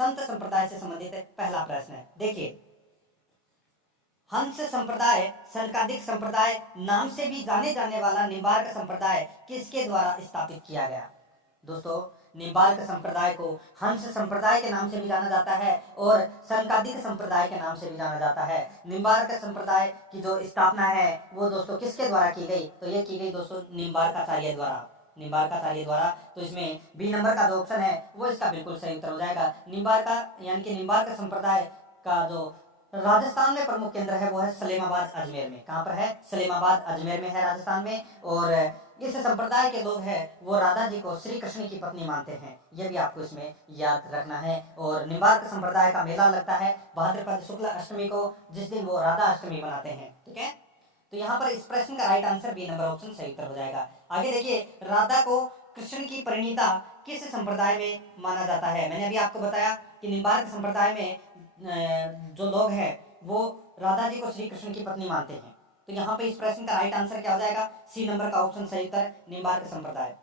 संत संप्रदाय से संबंधित पहला प्रश्न है। देखिए, हंस संप्रदाय, सनकादिक संप्रदाय नाम से भी जाने जाने वाला निम्बार्क संप्रदाय किसके द्वारा स्थापित किया गया? दोस्तों, निम्बार्क संप्रदाय को हंस संप्रदाय के नाम से भी जाना जाता है और सनकादिक संप्रदाय के नाम से भी जाना जाता है। निम्बार्क संप्रदाय की जो स्थापना है वो दोस्तों किसके द्वारा की गई? तो ये की गई दोस्तों निम्बार्काचार्य द्वारा, निम्बार्काचार्य द्वारा। तो इसमें बी नंबर का जो ऑप्शन है वो इसका बिल्कुल सही उत्तर हो जाएगा। निम्बार्का यानी कि निम्बार्क संप्रदाय का जो राजस्थान में प्रमुख केंद्र है वो है सलेमाबाद अजमेर में। कहाँ पर है? सलेमाबाद अजमेर में है, राजस्थान में। और इस संप्रदाय के लोग हैं वो राधा जी को श्री कृष्ण की पत्नी मानते हैं, ये भी आपको इसमें याद रखना है। और निम्बार्क संप्रदाय का मेला लगता है भाद्रपद शुक्ल अष्टमी को, जिस दिन वो राधा अष्टमी मनाते हैं। ठीक है, तो यहाँ पर इस प्रश्न का right answer b number option सही उत्तर हो जाएगा। आगे देखिए, राधा को कृष्ण की परिणीता किस संप्रदाय में माना जाता है? मैंने अभी आपको बताया कि निम्बार्क संप्रदाय में जो लोग हैं वो राधा जी को श्री कृष्ण की पत्नी मानते हैं। तो यहाँ पे इस प्रश्न का राइट आंसर क्या हो जाएगा? सी नंबर का ऑप्शन सही उत्तर, निम्बार्क संप्रदाय।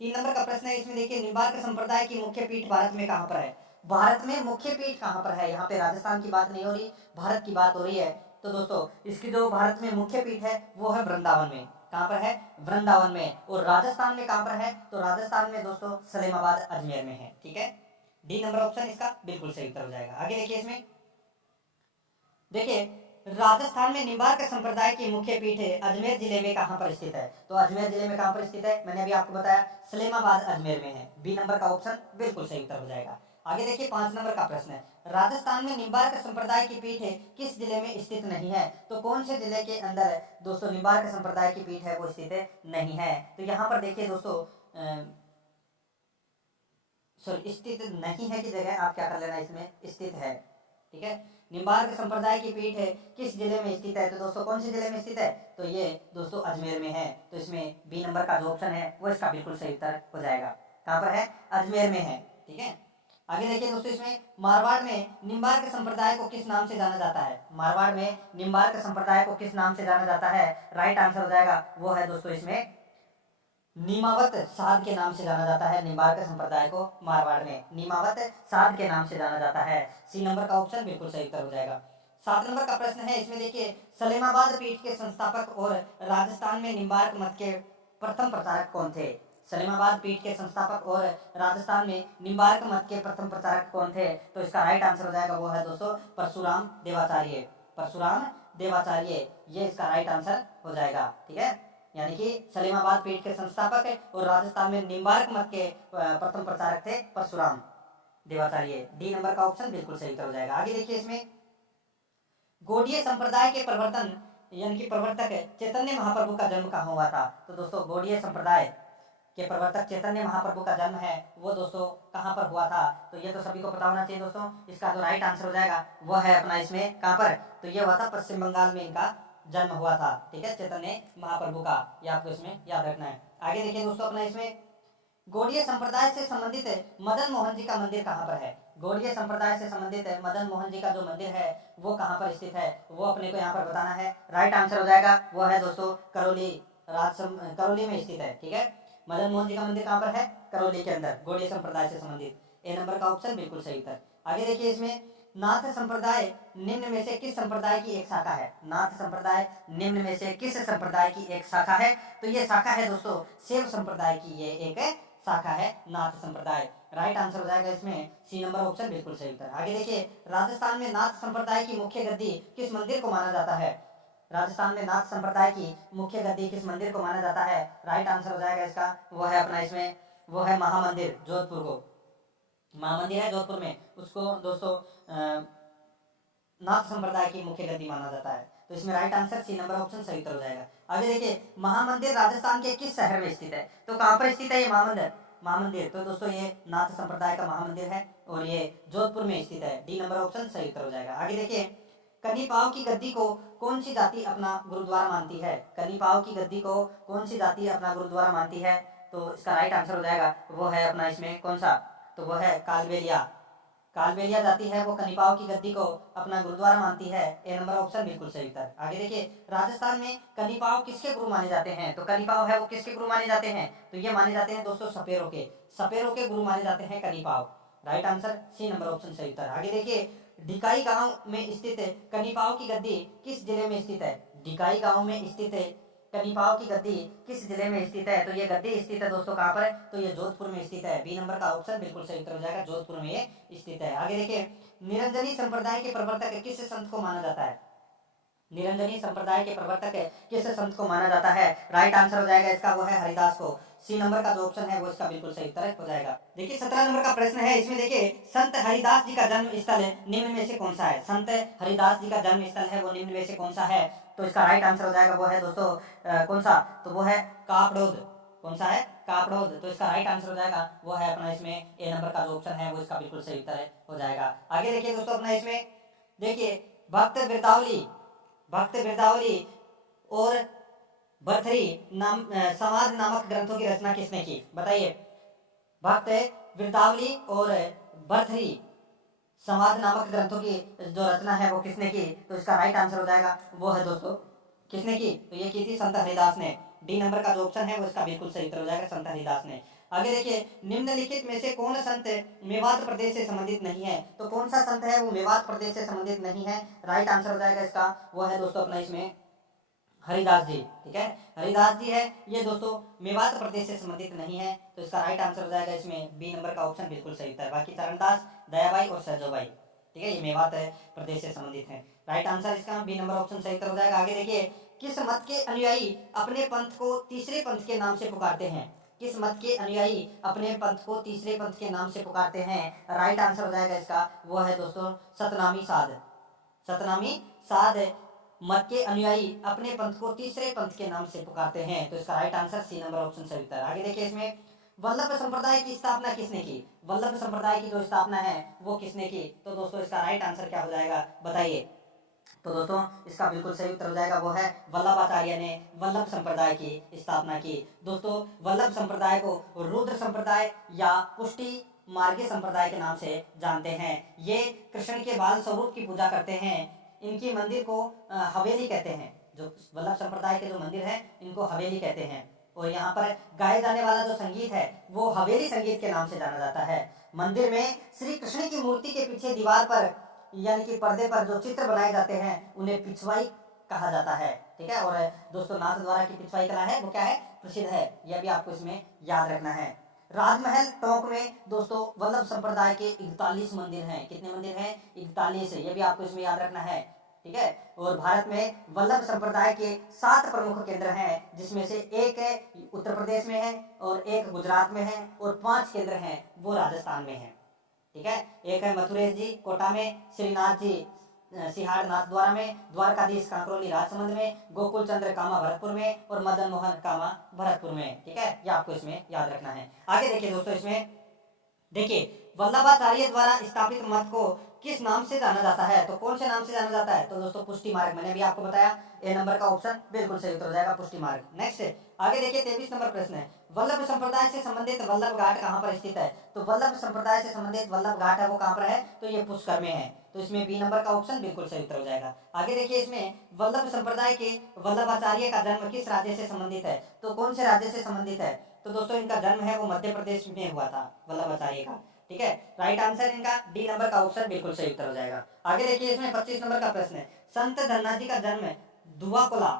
3 नंबर का प्रश्न है, इसमें देखिए, निम्बार्क संप्रदाय की मुख्य पीठ भारत में कहाँ पर है? भारत में मुख्य पीठ कहाँ पर है? यहाँ पे राजस्थान की बात नहीं हो रही, भारत की बात हो रही है। तो दोस्तों, इसकी जो भारत में मुख्य पीठ है वो है वृंदावन में। कहाँ पर है? वृंदावन में। और राजस्थान में कहाँ पर है? तो राजस्थान में दोस्तों सलेमाबाद अजमेर में है। ठीक है, डी नंबर ऑप्शन इसका बिल्कुल सही उत्तर हो जाएगा। आगे देखिए, इसमें देखिए, राजस्थान में निम्बार्क संप्रदाय की मुख्य पीठ है अजमेर जिले में कहाँ पर स्थित है? तो अजमेर जिले में कहाँ पर स्थित है? मैंने अभी आपको बताया सलेमाबाद अजमेर में है। बी नंबर का ऑप्शन बिल्कुल सही उत्तर हो जाएगा। आगे देखिए, 5 नंबर का प्रश्न है, राजस्थान में निम्बार्क संप्रदाय की पीठ है किस जिले में स्थित नहीं है? तो कौन से जिले के अंदर दोस्तों निम्बार्क संप्रदाय की पीठ है वो स्थित नहीं है? तो यहाँ पर देखिए दोस्तों, सॉरी, स्थित नहीं है की जगह आप क्या कर लेना, इसमें स्थित है। ठीक है, निम्बार्क संप्रदाय की पीठ है किस जिले में स्थित है? तो दोस्तों कौन से जिले में स्थित है? तो ये दोस्तों अजमेर में है। तो इसमें बी नंबर का जो ऑप्शन है वो इसका बिल्कुल सही उत्तर हो जाएगा। कहाँ पर है? अजमेर में है। ठीक है, आगे देखिए दोस्तों, इसमें मारवाड़ में निम्बार्क संप्रदाय को किस नाम से जाना जाता है? मारवाड़ में निम्बार्क संप्रदाय को किस नाम से जाना जाता है? राइट आंसर हो जाएगा वो है दोस्तों इसमें नीमावत साध के नाम से जाना जाता है। निम्बार्क संप्रदाय को मारवाड़ में नीमावत साध के नाम से जाना जाता है। सी नंबर का ऑप्शन बिल्कुल सही उत्तर हो जाएगा। 7 नंबर का प्रश्न है, इसमें देखिए, सलेमाबाद पीठ के संस्थापक और राजस्थान में निम्बार्क मत के प्रथम प्रचारक कौन थे? सलेमाबाद पीठ के संस्थापक और राजस्थान में निम्बार्क मत के प्रथम प्रचारक कौन थे? तो इसका राइट आंसर हो जाएगा वो है दोस्तों परशुराम देवाचार्य। परशुराम देवाचार्य, ये इसका राइट आंसर हो जाएगा। ठीक है, यानी कि सलेमाबाद पीठ के संस्थापक और राजस्थान में निम्बार्क मत के प्रथम प्रचारक थे परशुराम देवाचार्य। डी नंबर का ऑप्शन बिल्कुल सही उत्तर हो जाएगा। आगे देखिए, इसमें गौड़ीय संप्रदाय के प्रवर्तन यानी कि प्रवर्तक चैतन्य महाप्रभु का जन्म कहाँ हुआ था? तो दोस्तों गौड़ीय संप्रदाय के प्रवर्तक चैतन्य महाप्रभु का जन्म है वो दोस्तों कहाँ पर हुआ था? तो ये तो सभी को पता होना चाहिए दोस्तों। इसका जो राइट आंसर हो जाएगा वो है अपना इसमें कहाँ पर? तो ये हुआ था पश्चिम बंगाल में इनका जन्म हुआ था। ठीक है, चैतन्य महाप्रभु का, ये आपको इसमें याद रखना है। आगे देखिए दोस्तों, अपना इसमें गौड़ीय संप्रदाय से संबंधित मदन मोहन जी का मंदिर कहाँ पर है? गौड़ीय संप्रदाय से संबंधित मदन मोहन जी का जो मंदिर है वो कहाँ पर स्थित है? वो अपने को यहाँ पर बताना है। राइट आंसर हो जाएगा वो है दोस्तों करौली, करौली में स्थित है। ठीक है, मदन मोहन जी का मंदिर कहाँ पर है? करौली के अंदर, गौड़ीय संप्रदाय से संबंधित। ए नंबर का ऑप्शन बिल्कुल सही उत्तर। आगे देखिए, इसमें नाथ संप्रदाय निम्न में से किस संप्रदाय की एक शाखा है? नाथ संप्रदाय निम्न में से किस संप्रदाय की एक शाखा है? तो ये शाखा है दोस्तों शैव संप्रदाय की, ये एक शाखा है नाथ संप्रदाय। राइट आंसर हो जाएगा इसमें सी नंबर ऑप्शन बिल्कुल सही उत्तर। आगे देखिए, राजस्थान में नाथ संप्रदाय की मुख्य गद्दी किस मंदिर को माना जाता है? राजस्थान में नाथ संप्रदाय की मुख्य गद्दी किस मंदिर को माना जाता है? राइट आंसर हो जाएगा इसका वो है अपना इसमें वो है महामंदिर जोधपुर को, महामंदिर है जोधपुर में, उसको दोस्तों नाथ संप्रदाय की मुख्य गद्दी माना जाता है। तो इसमें राइट आंसर सी नंबर ऑप्शन सही उत्तर हो जाएगा। आगे देखिए, महामंदिर राजस्थान के किस शहर में स्थित है? तो कहाँ पर स्थित है ये महामंदिर? महामंदिर तो दोस्तों ये नाथ संप्रदाय का महामंदिर है और ये जोधपुर में स्थित है। डी नंबर ऑप्शन सही उत्तर हो जाएगा। आगे देखिए, कनीपाव की गद्दी को कौन सी जाति अपना गुरुद्वारा मानती है? कनीपाव की गद्दी को कौन सी जाति अपना गुरुद्वारा मानती है? तो इसका राइट आंसर हो जाएगा वो है अपना इसमें कौन सा? तो वो है कालबेलिया। कालबेलिया जाति है वो कनीपाव की गद्दी को अपना गुरुद्वारा मानती है। ए नंबर ऑप्शन बिल्कुल सही उत्तर। आगे देखिए, राजस्थान में कनीपाव किसके गुरु माने जाते हैं? तो कनीपाव है वो किसके गुरु माने जाते हैं? तो ये माने जाते हैं दोस्तों सपेरों के, सपेरों के गुरु माने जाते हैं कनीपाव। राइट आंसर सी नंबर ऑप्शन सही उत्तर। आगे देखिए, ढिकाई गांव में स्थित कनिपाव की गद्दी किस जिले में स्थित है? ढिकाई गांव में स्थित कनिपाव की गद्दी किस जिले में स्थित है? तो ये गद्दी स्थित है दोस्तों कहाँ पर है? तो ये जोधपुर में स्थित है। बी नंबर का ऑप्शन बिल्कुल सही उत्तर हो जाएगा, जोधपुर में ये स्थित है। आगे देखिए, निरंजनी संप्रदाय के प्रवर्तक किस संत को माना जाता है? निरंजनी संप्रदाय के प्रवर्तक किस संत को माना जाता है? राइट आंसर हो जाएगा इसका वो है हरिदास को। सी नंबर का जो ऑप्शन है वो इसका बिल्कुल सही उत्तर हो जाएगा। देखिए 17 नंबर का प्रश्न है, इसमें देखिए संत हरिदास जी का जन्म स्थल निम्न में से कौन सा है? संत हरिदास जी का जन्म स्थल है वो निम्न में से कौन सा है? तो इसका राइट आंसर हो जाएगा वो है दोस्तों कौन सा? तो वो है कापड़ोद। कौन सा है? कापड़ोद। तो इसका राइट आंसर हो जाएगा वो है अपना इसमें ए नंबर का जो ऑप्शन है वो इसका बिल्कुल सही उत्तर हो जाएगा। आगे देखिए दोस्तों अपना इसमें देखिए भक्त वृंदावली और भर्तृहरि संवाद नामक ग्रंथों की रचना किसने की? बताइए। भक्त वृंदावली और भर्तृहरि संवाद नामक ग्रंथों की जो रचना है वो किसने की? तो इसका राइट आंसर हो जाएगा वो है दोस्तों किसने की? तो ये की थी संत हरिदास ने। डी नंबर का जो ऑप्शन है वो इसका बिल्कुल सही उत्तर हो जाएगा, संत हरिदास ने। आगे देखिए, निम्नलिखित में से कौन संत मेवात प्रदेश से संबंधित नहीं है? तो कौन सा संत है वो मेवात प्रदेश से संबंधित नहीं है? राइट आंसर हो जाएगा इसका वो है दोस्तों अपना इसमें हरिदास जी। ठीक है, हरिदास जी है ये दोस्तों मेवात प्रदेश से संबंधित नहीं है। तो इसका राइट आंसर हो जाएगा इसमें बी नंबर का ऑप्शन बिल्कुल सही उत्तर। बाकी चरणदास, दयाबाई और सहजोबाई, ठीक है, ये मेवात प्रदेश से संबंधित है। राइट आंसर इसका बी नंबर ऑप्शन सही उत्तर हो जाएगा। आगे देखिए, किस मत के अनुयायी अपने पंथ को तीसरे पंथ के नाम से पुकारते हैं? किस मत के अनुयायी अपने पंथ को तीसरे पंथ के नाम से पुकारते हैं? राइट आंसर हो जाएगा इसका वो है दोस्तों सतनामी साध। सतनामी साध मत के अनुयायी अपने पंथ को तीसरे पंथ के नाम से पुकारते हैं। तो इसका राइट आंसर सी नंबर ऑप्शन सही उत्तर। आगे देखिए, इसमें वल्लभ संप्रदाय की स्थापना किसने की? वल्लभ संप्रदाय की जो स्थापना है वो किसने की? तो दोस्तों इसका राइट आंसर क्या हो जाएगा बताइए। तो दोस्तों इसका बिल्कुल सही उत्तर हो जाएगा वो है वल्लभाचार्य ने वल्लभ संप्रदाय की स्थापना की। दोस्तों वल्लभ संप्रदाय को रुद्र संप्रदाय या पुष्टि मार्गी संप्रदाय के नाम से जानते हैं। ये कृष्ण के बाल स्वरूप की पूजा करते हैं। इनकी मंदिर को हवेली कहते हैं। जो वल्लभ संप्रदाय के जो मंदिर है इनको हवेली कहते हैं। और यहाँ पर गाए जाने वाला जो संगीत है वो हवेली संगीत के नाम से जाना जाता है। मंदिर में श्री कृष्ण की मूर्ति के पीछे दीवार पर यानी कि पर्दे पर जो चित्र बनाए जाते हैं उन्हें पिछवाई कहा जाता है। ठीक है, और दोस्तों नाथ द्वारा की पिछवाई कला है वो क्या है? प्रसिद्ध है। यह भी आपको इसमें याद रखना है। राजमहल टोंक में दोस्तों वल्लभ संप्रदाय के 41 मंदिर हैं। कितने मंदिर हैं? 41। ये भी आपको इसमें याद रखना है। ठीक है, और भारत में वल्लभ संप्रदाय के 7 प्रमुख केंद्र हैं, जिसमें से एक उत्तर प्रदेश में है और एक गुजरात में है और 5 केंद्र हैं वो राजस्थान में है। ठीक है, एक है मथुरेश जी कोटा में, श्रीनाथ जी सिहाड़ नाथद्वारा में, द्वारकाधीश कांकरोली राजसमंद में, गोकुल चंद्र कामा भरतपुर में और मदन मोहन कामा भरतपुर में। ठीक है, ये आपको इसमें याद रखना है। आगे देखिए दोस्तों, इसमें देखिए वल्लभाचार्य द्वारा स्थापित मत को किस नाम से जाना जाता है? तो कौन से नाम से जाना जाता है? तो दोस्तों पुष्टि मार्ग। मैंने भी आपको बताया ए नंबर का ऑप्शन बिल्कुल सही उत्तर हो जाएगा, पुष्टि मार्ग। नेक्स्ट आगे देखिए 23 नंबर प्रश्न है, वल्लभ संप्रदाय से संबंधित वल्लभ घाट कहाँ पर स्थित है? तो वल्लभ संप्रदाय से संबंधित वल्लभ घाट है वो कहाँ पर है? तो ये पुष्कर में है। तो इसमें बी नंबर का ऑप्शन बिल्कुल सही उत्तर हो जाएगा। आगे देखिए, इसमें वल्लभ संप्रदाय के वल्लभाचार्य का जन्म किस राज्य से संबंधित है? तो कौन से राज्य से संबंधित है? तो दोस्तों इनका जन्म है वो मध्य प्रदेश में हुआ था वल्लभाचार्य का। ठीक है, राइट आंसर इनका डी नंबर का ऑप्शन बिल्कुल सही उत्तर हो जाएगा। आगे देखिए, इसमें 25 नंबर का प्रश्न है, संत धन्ना जी का जन्म धुआकुला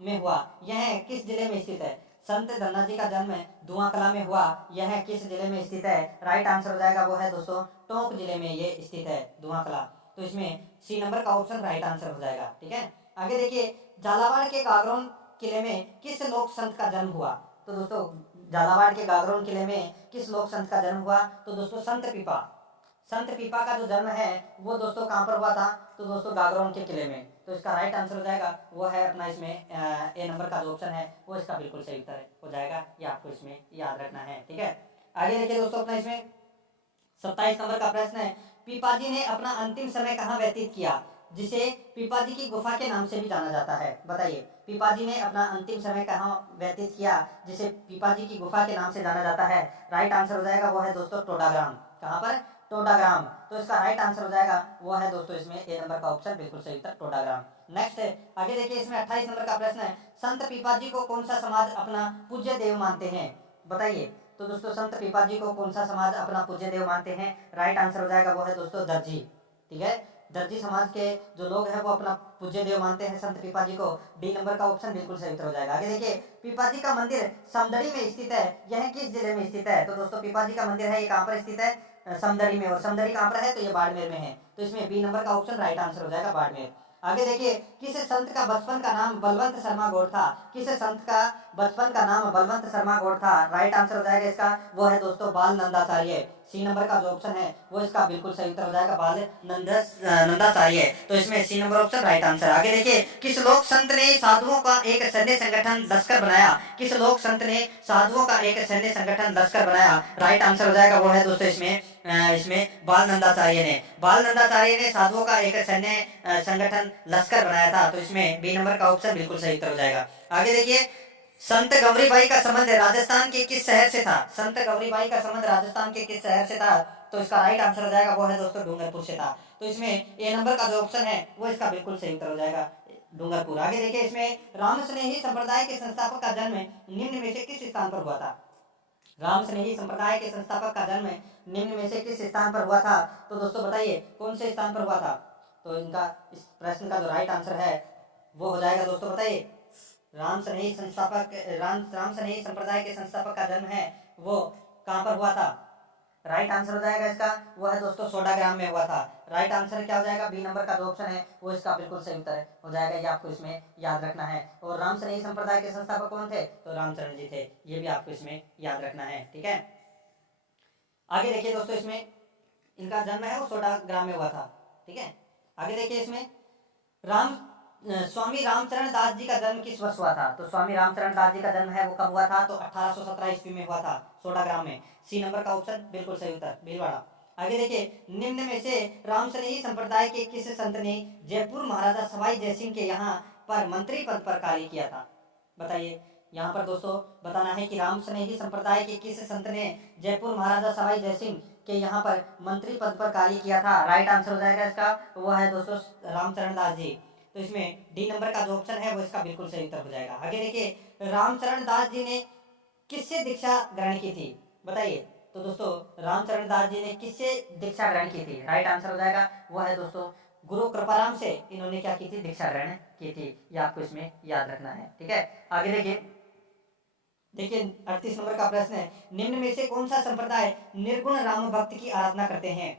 में हुआ, यह किस जिले में स्थित है? संत धन्ना जी का जन्म धुआकुला में हुआ, यह किस जिले में स्थित है? राइट आंसर हो जाएगा वो है दोस्तों टोंक जिले में ये स्थित है धुआकुला। तो इसमें सी नंबर का ऑप्शन राइट आंसर हो जाएगा। ठीक है, आगे देखिए, झालावाड़ के गागरोन किले में किस लोक संत का जन्म हुआ? तो दोस्तों झालावाड़ के गागरोन किले में किस लोक संत का जन्म हुआ? तो दोस्तों संत पीपा का जो जन्म है वो दोस्तों कहाँ पर हुआ था? तो दोस्तों गागरोन के किले में। तो इसका राइट आंसर हो जाएगा वो है अपना इसमें ए नंबर का जो ऑप्शन है वो इसका बिल्कुल सही उत्तर हो जाएगा। ये आपको इसमें याद रखना है। ठीक है, आगे देखिए दोस्तों अपना इसमें 27 नंबर का प्रश्न है, पीपाजी ने अपना अंतिम समय कहाँ व्यतीत किया, जिसे पीपाजी की गुफा के नाम से भी जाना जाता है? बताइए, पीपाजी ने अपना अंतिम समय कहाँ व्यतीत किया जिसे पीपाजी की गुफा के नाम से जाना जाता है? राइट आंसर हो जाएगा वो है दोस्तों टोडाग्राम। कहाँ पर? टोडाग्राम। तो इसका राइट आंसर हो जाएगा वो है दोस्तों इसमें ए नंबर का ऑप्शन बिल्कुल सही उत्तर टोडाग्राम। नेक्स्ट है, आगे देखिए, इसमें 28 नंबर का प्रश्न है, संत पीपाजी को कौन सा समाज अपना पूज्य देव मानते हैं? बताइए। तो दोस्तों संत पीपाजी को कौन सा समाज अपना पूज्य देव मानते हैं? राइट आंसर हो जाएगा वो है दोस्तों दर्जी। ठीक है, दर्जी समाज के जो लोग हैं वो अपना पूज्य देव मानते हैं संत पीपाजी को। डी नंबर का ऑप्शन बिल्कुल सही उत्तर हो जाएगा। आगे देखिए, पीपाजी का मंदिर समदड़ी में स्थित है, यह किस जिले में स्थित है? तो दोस्तों पीपाजी का मंदिर है, ये कहाँ पर स्थित है? समदड़ी में। और समदड़ी कहाँ पर है? तो ये बाड़मेर में है। तो इसमें बी नंबर का ऑप्शन राइट आंसर हो जाएगा, बाड़मेर। आगे देखिए, किस संत का बचपन का नाम बलवंत शर्मा गौड़ था? किस संत का बचपन का नाम बलवंत शर्मा गौड़ था? राइट आंसर हो जाएगा इसका वो है दोस्तों बाल नंदाचार्य। सी नंबर का जो ऑप्शन है वो इसका बिल्कुल सही उत्तर हो जाएगा, बाल नंदाचार्य। तो इसमें c number option right answer. आगे देखिए, किस लोक संत ने साधुओं का एक सैन्य संगठन लश्कर बनाया? किस लोक संत ने साधुओं का एक सैन्य संगठन लश्कर बनाया? राइट आंसर हो जाएगा वो है दोस्तों इसमें बाल नंदाचार्य ने। बाल नंदाचार्य ने साधुओं का एक सैन्य संगठन लश्कर बनाया था। तो इसमें बी नंबर का ऑप्शन बिल्कुल सही उत्तर हो जाएगा। आगे देखिए, संत गौरीबाई का संबंध राजस्थान के किस शहर से था? संत गौरीबाई का संबंध राजस्थान के किस शहर से था? तो इसका राइट आंसर हो जाएगा वो है दोस्तों डूंगरपुर से था। तो इसमें ए नंबर का जो ऑप्शन है वो इसका बिल्कुल सही उत्तर हो जाएगा, डूंगरपुर। आगे देखिए, इसमें रामस्नेही संप्रदाय के संस्थापक का जन्म निम्न में से किस स्थान पर हुआ था? रामस्नेही संप्रदाय के संस्थापक का जन्म निम्न में से किस स्थान पर हुआ था? तो दोस्तों बताइए कौन से स्थान पर हुआ था? तो इनका इस प्रश्न का जो राइट आंसर है वो हो जाएगा दोस्तों, बताइए। रामस्नेही संप्रदाय के संस्थापक का जन्म है वो कहाँ पर हुआ था? राइट आंसर हो जाएगा इसका वो है दोस्तों सोडाग्राम में हुआ था। राइट आंसर क्या हो जाएगा? बी नंबर का जो ऑप्शन है वो इसका बिल्कुल सही उत्तर हो जाएगा। ये आपको इसमें याद रखना है। और रामस्नेही संप्रदाय के संस्थापक कौन थे? तो रामचरण जी थे। ये भी आपको इसमें याद रखना है, ठीक है। आगे देखिए दोस्तों, इसमें इनका जन्म है वो सोडाग्राम में हुआ था, ठीक है। आगे देखिए, इसमें स्वामी रामचरण दास जी का जन्म किस वर्ष हुआ था? तो स्वामी रामचरण दास जी का जन्म है वो कब हुआ था? तो 1817 ईस्वी में हुआ था, सोडाग्राम में। सी नंबर का ऑप्शन बिल्कुल सही उत्तर, भीलवाड़ा। आगे देखिए, निम्न में से रामस्नेही संप्रदाय के किस संत ने जयपुर महाराजा सवाई जयसिंह के यहाँ पर मंत्री पद पर कार्य किया था? बताइए। यहाँ पर दोस्तों बताना है कि रामस्नेही संप्रदाय के किस संत ने जयपुर महाराजा सवाई जयसिंह के यहाँ पर मंत्री पद पर कार्य किया था? राइट आंसर हो जाएगा इसका वो है दोस्तों रामचरण दास जी। तो इसमें डी नंबर का जो ऑप्शन है वो इसका बिल्कुल सही उत्तर हो जाएगा। आगे देखिए, रामचरण दास जी ने किससे दीक्षा ग्रहण की थी? बताइए। तो दोस्तों रामचरण दास जी ने किससे दीक्षा ग्रहण की थी? राइट आंसर हो जाएगा वो है दोस्तों गुरु कृपाराम से इन्होंने क्या की थी? दीक्षा ग्रहण की थी। ये आपको इसमें याद रखना है, ठीक है। आगे देखिए 38 नंबर का प्रश्न है, निम्न में से कौन सा संप्रदाय निर्गुण राम भक्त की आराधना करते हैं?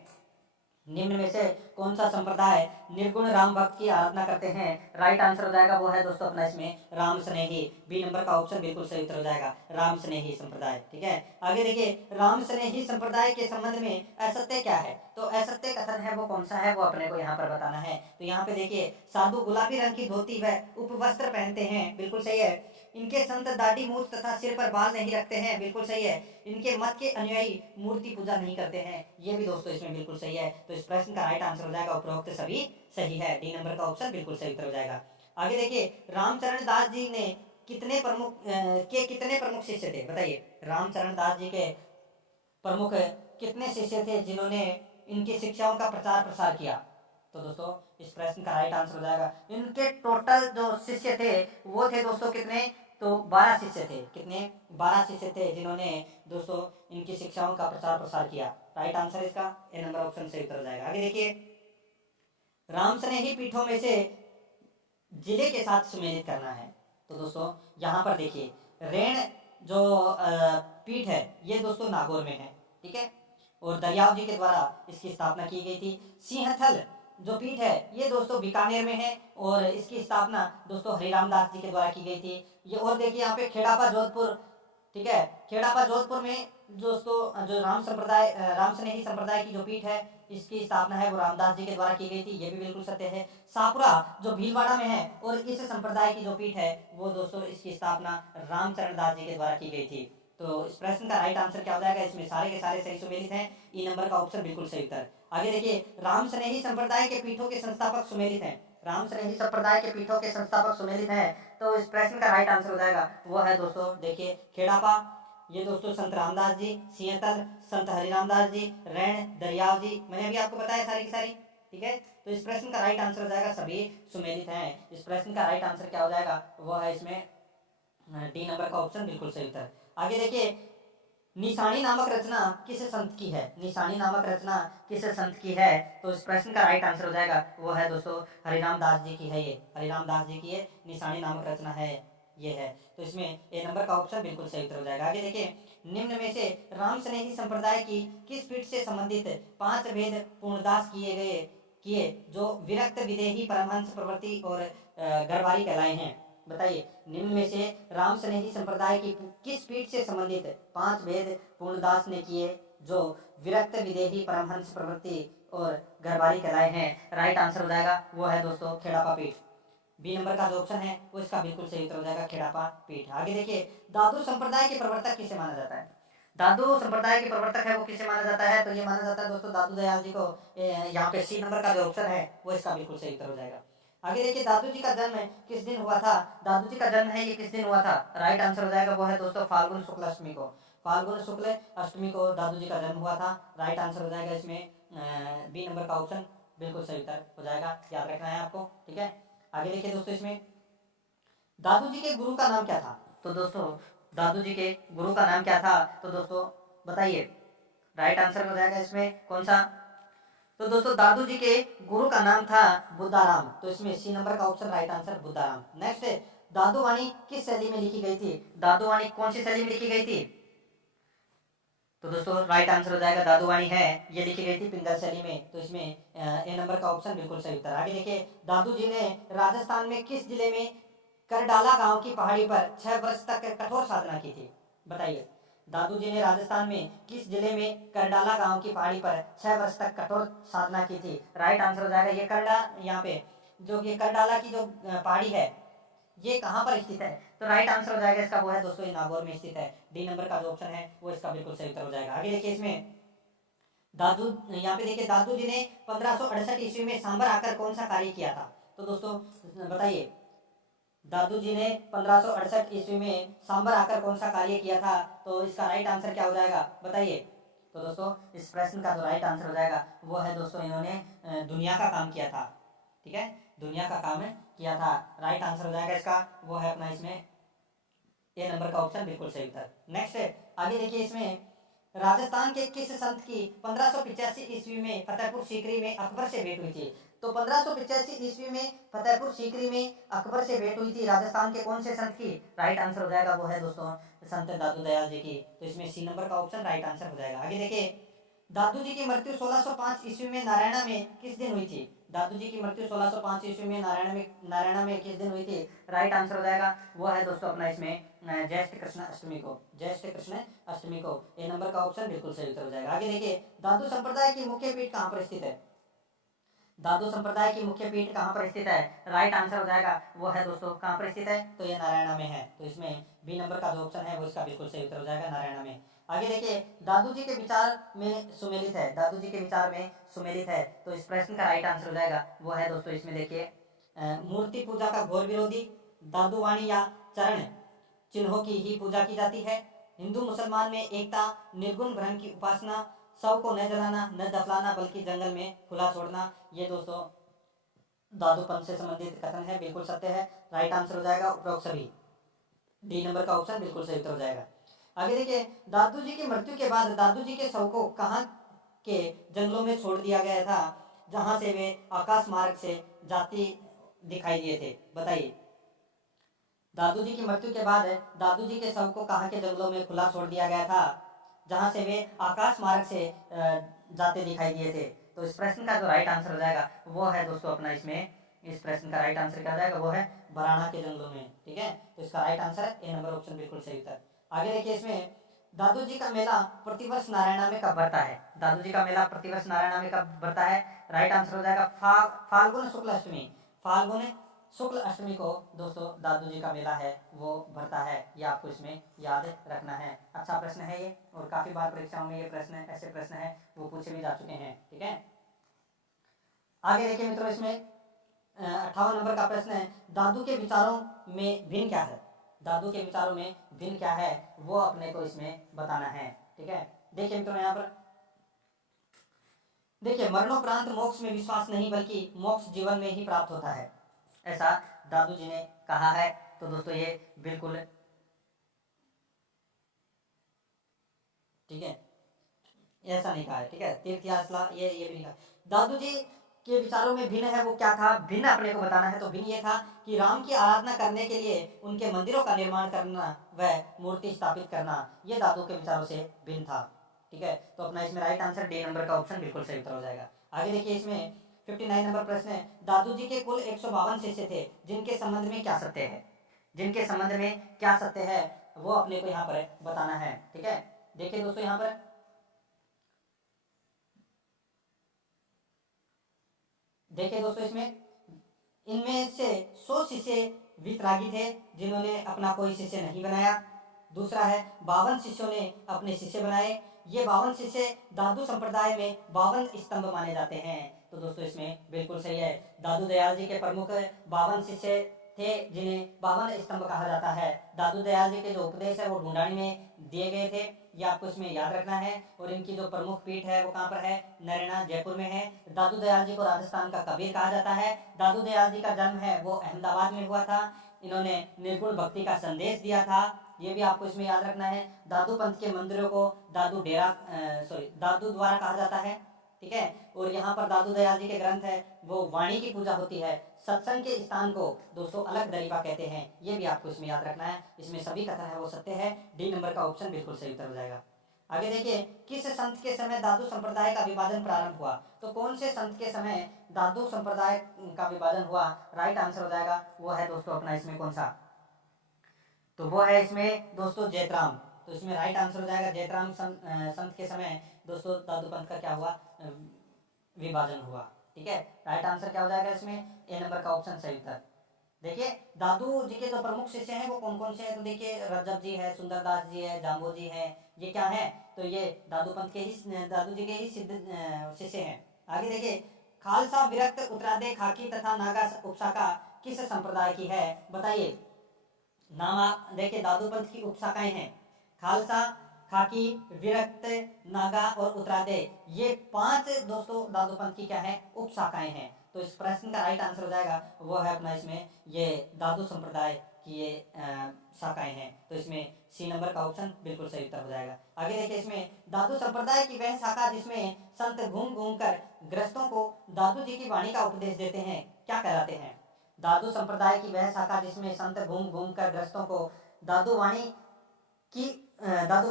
निम्न में से कौन सा संप्रदाय निर्गुण राम भक्त की आराधना करते हैं? राइट आंसर हो जाएगा वो है दोस्तों अपना इसमें राम स्नेही। बी नंबर का ऑप्शन बिल्कुल सही उत्तर हो जाएगा, राम स्नेही संप्रदाय, ठीक है। आगे देखिए, राम स्नेही संप्रदाय के संबंध में असत्य क्या है? तो असत्य कथन है वो कौन सा है वो अपने को यहाँ पर बताना है। तो यहाँ पे देखिए, साधु गुलाबी रंग की धोती व उपवस्त्र पहनते हैं, बिल्कुल सही है। इनके संत दाढ़ी मूछ तथा सिर पर बाल नहीं रखते हैं, बिल्कुल सही है। इनके मत के अनुयायी मूर्ति पूजा नहीं करते हैं, ये भी दोस्तों इसमें बिल्कुल सही है। तो इस प्रश्न का राइट आंसर हो जाएगा उपरोक्त सभी सही है, डी नंबर का ऑप्शन बिल्कुल सही उत्तर हो जाएगा। आगे देखिए, रामचरण दास जी ने कितने प्रमुख शिष्य थे? बताइए। रामचरण दास जी के प्रमुख कितने शिष्य थे जिन्होंने इनकी शिक्षाओं का प्रचार प्रसार किया? तो दोस्तों इस प्रश्न का राइट आंसर हो जाएगा, इनके टोटल जो शिष्य थे वो थे दोस्तों कितने? तो 12 शिष्य थे। कितने? 12 शिष्य थे जिन्होंने दोस्तों इनकी शिक्षाओं का प्रचार प्रसार किया। राइट आंसर इसका ए नंबर ऑप्शन सही उत्तर हो जाएगा। आगे देखिए, रामस्नेही पीठों में से जिले के साथ सुमेलित करना है। तो दोस्तों यहाँ पर देखिए, रेण जो पीठ है ये दोस्तों नागौर में है, ठीक है। और दरियाव जी के द्वारा इसकी स्थापना की गई थी। सिंहथल जो पीठ है ये दोस्तों बीकानेर में है और इसकी स्थापना दोस्तों हरिराम दास जी के द्वारा की गई थी। ये और देखिए यहाँ पे खेड़ापा जोधपुर, ठीक है। खेड़ापा जोधपुर में दोस्तों जो राम स्नेही संप्रदाय की जो पीठ है इसकी स्थापना है वो रामदास जी के द्वारा की गई थी, ये भी बिल्कुल सत्य है। सापुरा जो भीलवाड़ा में है और इस संप्रदाय की जो पीठ है वो दोस्तों इसकी स्थापना रामचरण दास जी के द्वारा की गई थी। तो इस प्रश्न का राइट आंसर क्या हो जाएगा? इसमें सारे के सारे सही सुमेलित हैं, ई नंबर का ऑप्शन बिल्कुल सही उत्तर। आगे देखिए, राम स्नेही संप्रदाय के पीठों के संस्थापक सुमेलित हैं। राम स्नेही संप्रदाय के पीठों के संस्थापक सुमेलित हैं, तो इस प्रश्न का राइट आंसर हो जाएगा वो है दोस्तों देखिए खेड़ापा, ये दोस्तों संत रामदास जी, सिंहतल संत हरिराम दास जी, रैण दरियाव जी, मैंने अभी आपको बताया सारी की सारी, ठीक है। तो इस प्रश्न का राइट आंसर हो जाएगा सभी सुमेलित हैं। इस प्रश्न का राइट आंसर क्या हो जाएगा? वो है इसमें डी नंबर का ऑप्शन बिल्कुल सही उत्तर। आगे देखिए, निशानी नामक रचना किस संत की है? निशानी नामक रचना किस संत की है? तो इस प्रश्न का राइट आंसर हो जाएगा वो है दोस्तों हरिराम दास जी की है। ये हरिराम दास जी की ये निशानी नामक रचना है, ये है। तो इसमें ए नंबर का ऑप्शन बिल्कुल सही उत्तर हो जाएगा। आगे देखिए, निम्न में से राम स्नेही संप्रदाय की किस पीठ से संबंधित 5 भेद पूर्णदास किए जो विरक्त विदेही परमहंस प्रवृत्ति और गरबारी कहलाए हैं? बताइए, निम्न में से राम स्नेही संप्रदाय की किस पीठ से संबंधित 5 भेद पूर्णदास ने किए जो विरक्त विदेही परमहंस प्रवृत्ति और गरबारी कहलाए हैं? राइट आंसर हो जाएगा वो है दोस्तों खेड़ापा पीठ। बी नंबर का जो ऑप्शन है वो इसका बिल्कुल सही उत्तर हो जाएगा, खेड़ापा पीठ। आगे देखिए, दादू संप्रदाय के प्रवर्तक किसे माना जाता है? दादू संप्रदाय के प्रवर्तक है वो किसे माना जाता है? तो ये माना जाता है दोस्तों दादू दयाल जी को। यहाँ पे सी नंबर का जो ऑप्शन है वो इसका बिल्कुल सही उत्तर हो जाएगा। आगे देखिए, दादू जी का जन्म किस दिन हुआ था? दादू जी का जन्म है ये किस दिन हुआ था? राइट आंसर हो जाएगा वो है दोस्तों फाल्गुन शुक्ल अष्टमी को। फाल्गुन शुक्ल अष्टमी को दादू जी का जन्म हुआ था। राइट आंसर हो जाएगा इसमें बी नंबर का ऑप्शन बिल्कुल सही उत्तर हो जाएगा, याद रखना है आपको, ठीक है। आगे देखिए दोस्तों, इसमें दादू जी के गुरु का नाम क्या था? तो दोस्तों दादू जी के गुरु का नाम क्या था? तो दोस्तों बताइए, राइट आंसर हो जाएगा इसमें कौन सा? तो दोस्तों दादू जी के गुरु का नाम था बुद्धाराम। तो इसमें सी नंबर का option right answer Budharam. Next है, दादू वाणी किस शैली में लिखी गई थी? दादू वाणी कौन सी शैली में लिखी गई थी? तो दोस्तों राइट आंसर हो जाएगा दादू वाणी है ये लिखी गई थी पिंगल शैली में। तो इसमें ए नंबर का ऑप्शन बिल्कुल सही उत्तर। आगे देखिए, दादू जी ने राजस्थान में किस जिले में करडाला गांव की पहाड़ी पर 6 वर्ष तक कठोर साधना की थी? बताइए, दादू जी ने राजस्थान में किस जिले में करडाला गांव की पहाड़ी पर 6 वर्ष तक कठोर साधना की थी? राइट आंसर हो जाएगा ये करडा, यहाँ पे जो ये करडाला की जो पहाड़ी है ये कहाँ पर स्थित है? तो राइट आंसर हो जाएगा इसका वो है दोस्तों ये नागौर में स्थित है। डी नंबर का जो ऑप्शन है वो इसका बिल्कुल सही उत्तर हो जाएगा। आगे देखिए, इसमें दादू, यहाँ पे देखिए दादू जी ने 1568 ईस्वी में सांबर आकर कौन सा कार्य किया था? तो दोस्तों बताइए, दादू जी ने 1568 ईस्वी में सांबर आकर कौन सा कार्य किया था? तो इसका राइट आंसर क्या हो जाएगा बताइए। तो दोस्तों इस प्रश्न का जो राइट आंसर हो जाएगा वो है दोस्तों इन्होंने दुनिया का काम किया था, ठीक है, दुनिया का काम किया था। राइट आंसर हो जाएगा इसका वो है अपना इसमें ए नंबर का ऑप्शन बिल्कुल सही उत्तर। नेक्स्ट है, आगे देखिए, इसमें राजस्थान के किस संत की 1585 ईस्वी में फतेहपुर सीकरी में अकबर से भेंट हुई थी? तो 1585 ईस्वी में फतेहपुर सीकरी में अकबर से भेंट हुई थी राजस्थान के कौन से संत की? राइट आंसर हो जाएगा वो है दोस्तों संत दादू दयाल जी की। तो इसमें सी नंबर का ऑप्शन राइट आंसर हो जाएगा। आगे देखिए, दादू जी की मृत्यु 1605 ईस्वी में नारायणा में किस दिन हुई थी? दादू जी की मृत्यु 1605 ईस्वी में नारायणा में किस दिन हुई थी? राइट आंसर हो जाएगा वो है दोस्तों अपना इसमें ज्येष्ठ कृष्ण अष्टमी को, ज्येष्ठ कृष्ण अष्टमी को। ए नंबर का ऑप्शन बिल्कुल सही उत्तर हो जाएगा। आगे देखिए, दादू संप्रदाय की मुख्य पीठ कहाँ पर स्थित है? दादू संप्रदाय की मुख्य पीठ कहाँ पर स्थित है? राइट आंसर हो जाएगा वो है दोस्तों कहाँ पर स्थित है? तो ये नारायणा में है। तो इसमें बी नंबर का जो ऑप्शन है वो इसका बिल्कुल सही उत्तर हो जाएगा, नारायणा में। आगे देखिए, दादू जी के विचार में सुमेलित है, दादू जी के विचार में सुमेलित है। तो इस प्रश्न का राइट आंसर हो जाएगा वो है दोस्तों इसमें देखिए, मूर्ति पूजा का घोर विरोधी, दादू वाणी या चरण चिन्हों की ही पूजा की जाती है, हिंदू मुसलमान में एकता, निर्गुण ब्रह्म की उपासना, शव को न जलाना न दफनाना बल्कि जंगल में खुला छोड़ना। ये दोस्तों दादू पंथ से संबंधित कथन है, बिल्कुल सत्य है। राइट आंसर हो जाएगा उपरोक्त सभी। डी नंबर का ऑप्शन बिल्कुल सही उत्तर हो जाएगा। आगे देखिए, दादू जी की मृत्यु के बाद दादू जी के शव को कहाँ के जंगलों में छोड़ दिया गया था जहां से वे आकाश मार्ग से जाती दिखाई दिए थे? बताइए, दादू जी की मृत्यु के बाद दादू जी के शव को कहाँ के जंगलों में खुला छोड़ दिया गया था जहां से वे आकाश मार्ग से जाते दिखाई दिए थे? तो इस प्रश्न का जो राइट आंसर हो जाएगा वो है दोस्तों अपना इसमें, इस प्रश्न का राइट आंसर क्या हो जाएगा वो है बराणा के जंगलों में, ठीक है। तो इसका राइट आंसर है ए नंबर ऑप्शन बिल्कुल सही उत्तर। आगे देखिए, इसमें दादू जी का मेला प्रतिवर्ष नारायणा में कब भरता है? दादू जी का मेला प्रतिवर्ष नारायणा में कब भरता है? राइट आंसर हो जाएगा फाल्गुन शुक्ल अष्टमी। फाल्गुन शुक्ल अष्टमी को दोस्तों दादू जी का मेला है वो भरता है, ये आपको इसमें याद रखना है। अच्छा प्रश्न है ये, और काफी बार परीक्षाओं में ये प्रश्न ऐसे प्रश्न है वो पूछे भी जा चुके हैं, ठीक है। आगे देखिए मित्रों, इसमें 58 नंबर का प्रश्न है, दादू के विचारों में भिन्न क्या है? दादू के विचारों में भिन्न क्या है वो अपने को इसमें बताना है, ठीक है। देखिए मित्रों, यहाँ पर देखिए, मरणोपरांत मोक्ष में विश्वास नहीं बल्कि मोक्ष जीवन में ही प्राप्त होता है, ऐसा दादू जी ने कहा है। तो दोस्तों ये बिल्कुल ठीक है, ऐसा नहीं कहा है। ठीक है, तीर्थ यात्रा ये भी नहीं कहा। दादू जी के विचारों में भिन्न है, वो क्या था, भिन्न अपने को बताना है तो भिन्न ये था कि राम की आराधना करने के लिए उनके मंदिरों का निर्माण करना व मूर्ति स्थापित करना, ये दादू के विचारों से भिन्न था। ठीक है, तो अपना इसमें राइट आंसर डी नंबर का ऑप्शन बिल्कुल सही उत्तर हो जाएगा। आगे देखिए, इसमें 59 नंबर प्रश्न है, दादू जी के कुल 152 शिष्य थे, जिनके संबंध में क्या सत्य है, जिनके संबंध में क्या सत्य है वो अपने को यहाँ पर बताना है। ठीक है, देखिए दोस्तों, यहाँ पर देखिए दोस्तों, इसमें इनमें से 100 शिष्य वितरागी थे, जिन्होंने अपना कोई शिष्य नहीं बनाया। दूसरा है 52 शिष्यों ने अपने शिष्य बनाए। ये 52 शिष्य दादू संप्रदाय में 52 स्तंभ माने जाते हैं। तो दोस्तों इसमें बिल्कुल सही है, दादू दयाल जी के प्रमुख 52 शिष्य थे, जिन्हें 52 स्तंभ कहा जाता है। दादू दयाल जी के जो उपदेश है वो ढूंढानी में दिए गए थे, ये आपको इसमें याद रखना है। और इनकी जो प्रमुख पीठ है वो कहाँ पर है, नरेना जयपुर में है। दादू दयाल जी को राजस्थान का कबीर कहा जाता है। दादू दयाल जी का जन्म है वो अहमदाबाद में हुआ था। इन्होंने निर्गुण भक्ति का संदेश दिया था, ये भी आपको इसमें याद रखना है। दादू पंथ के मंदिरों को दादू द्वारा कहा जाता है। ठीक है, और यहाँ पर दादू दयाल जी के ग्रंथ है वो वाणी की पूजा होती है। सत्संग के स्थान को दोस्तों अलग दरीबा कहते हैं, ये भी आपको इसमें याद रखना है। इसमें सभी कथन है वो सत्य है, डी नंबर का ऑप्शन बिल्कुल सही उत्तर हो जाएगा। आगे देखिए, किस संत के समय दादू संप्रदाय का विभाजन प्रारंभ हुआ, तो कौन से संत के समय दादू संप्रदाय का विभाजन हुआ, राइट आंसर हो जाएगा वो है दोस्तों अपना इसमें कौन सा, तो वो है इसमें दोस्तों जयतराम। तो इसमें राइट आंसर हो जाएगा जयतराम संत के समय दोस्तों दादू पंथ का क्या हुआ, विभाजन हुआ। ठीक है, राइट आंसर क्या हो जाएगा इसमें, ए नंबर का ऑप्शन सही उत्तर। देखिए, दादू जी के जो प्रमुख शिष्य हैं वो कौन कौन से हैं, तो देखिए रजब जी है, सुंदरदास जी है, जाम्बो जी है, ये क्या है, तो ये दादू पंथ के ही, दादू जी के ही शिष्य हैं। आगे देखिए, खालसा विरक्त उत्तरादे खाकी तथा नागा उपशाखा किस संप्रदाय की है, बताइए। नाम आप देखिए, दादू पंथ की उपशाखाएं हैं खालसा, खाकी, विरक्त, नागा और उत्तरादे, ये 5 दोस्तों दादू पंथ की क्या है, उपशाखाएं हैं। तो इस प्रश्न का राइट आंसर हो जाएगा वो है अपना इसमें ये दादू संप्रदाय की ये शाखाएं हैं। तो इसमें सी नंबर का ऑप्शन बिल्कुल सही उत्तर हो जाएगा। आगे देखिए, इसमें दादू संप्रदाय की वह शाखा जिसमें संत घूम घूम कर ग्रस्तों को दादू जी की वाणी का उपदेश देते हैं, क्या कहलाते हैं। दादू संप्रदाय की वह शाखा जिसमें संत घूम घूम कर ग्रस्तों को दादू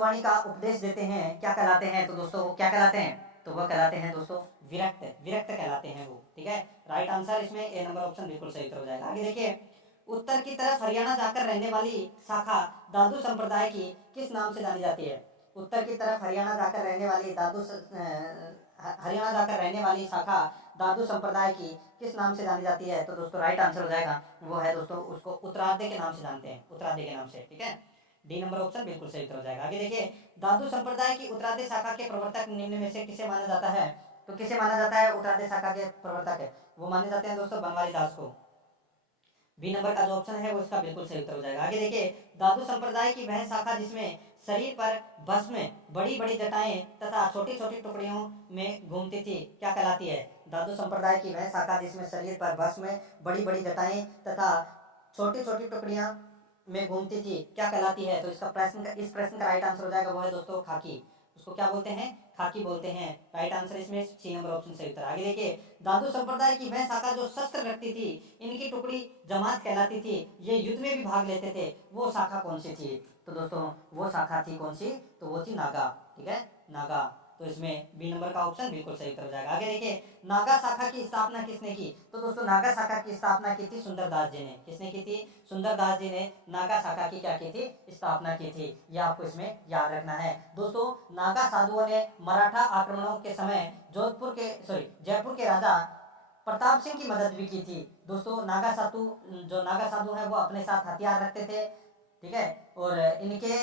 वाणी का उपदेश देते हैं, क्या कहलाते हैं, तो दोस्तों वो क्या कहलाते हैं, तो वह कहलाते हैं दोस्तों विरक्त, विरक्त कहलाते हैं वो। ठीक है, राइट आंसर इसमें ए नंबर ऑप्शन बिल्कुल सही उत्तर हो जाएगा। आगे देखिए, उत्तर की तरफ हरियाणा जाकर रहने वाली शाखा दादू संप्रदाय की किस नाम से जानी जाती है। उत्तर की तरफ हरियाणा जाकर रहने वाली शाखा दादू संप्रदाय की किस नाम से जानी जाती है, तो दोस्तों राइट आंसर हो जाएगा वो है दोस्तों, उसको उत्तरार्ध के नाम से जानते हैं, उत्तरार्ध के नाम से। ठीक है, डी नंबर ऑप्शन बिल्कुल सही उत्तर हो जाएगा। आगे देखिए, दादू संप्रदाय की उत्तरार्ध शाखा के प्रवर्तक निम्न में से किसे माना जाता है, तो किसे माना जाता है उत्तरार्ध शाखा के प्रवर्तक है, वो माने जाते हैं दोस्तों बनवारी दास को। बी नंबर का जो ऑप्शन है वो इसका बिल्कुल सही उत्तर हो जाएगा। आगे देखिए, दादू संप्रदाय की वह शाखा जिसमें शरीर पर भस्म, बड़ी बड़ी जटाएं तथा छोटी छोटी टुकड़ियों में घूमती थी, क्या कहलाती है। दादू संप्रदाय की वह शाखा जिसमें शरीर पर भस्म, बड़ी बड़ी जटाएं तथा छोटी छोटी टुकड़ियां में घूमती थी, क्या कहलाती है। तो इस प्रश्न का राइट आंसर हो जाएगा वो है दोस्तों खाकी, उसको क्या बोलते हैं, खाकी बोलते हैं। राइट आंसर इसमें सी नंबर ऑप्शन सही उत्तर। आगे देखिए, दादू संप्रदाय की वह शाखा जो शस्त्र रखती थी, इनकी टुकड़ी जमात कहलाती थी, ये युद्ध में भी भाग लेते थे, वो शाखा कौन सी थी, तो दोस्तों वो शाखा थी कौन सी, तो वो थी नागा। ठीक है, नागा। तो इसमें बी नंबर का ऑप्शन बिल्कुल सही उत्तर हो जाएगा। आगे देखिए, नागा शाखा की स्थापना किसने की, तो दोस्तों नागा शाखा की स्थापना की थी सुंदरदास जी ने। किसने की थी, सुंदरदास जी ने नागा शाखा की क्या की थी, स्थापना की थी। यह आपको इसमें याद रखना है दोस्तों। नागा साधुओं ने मराठा आक्रमणों के समय जयपुर के राजा प्रताप सिंह की मदद भी की थी। दोस्तों नागा साधु है वो अपने साथ हथियार रखते थे। ठीक है, और इनके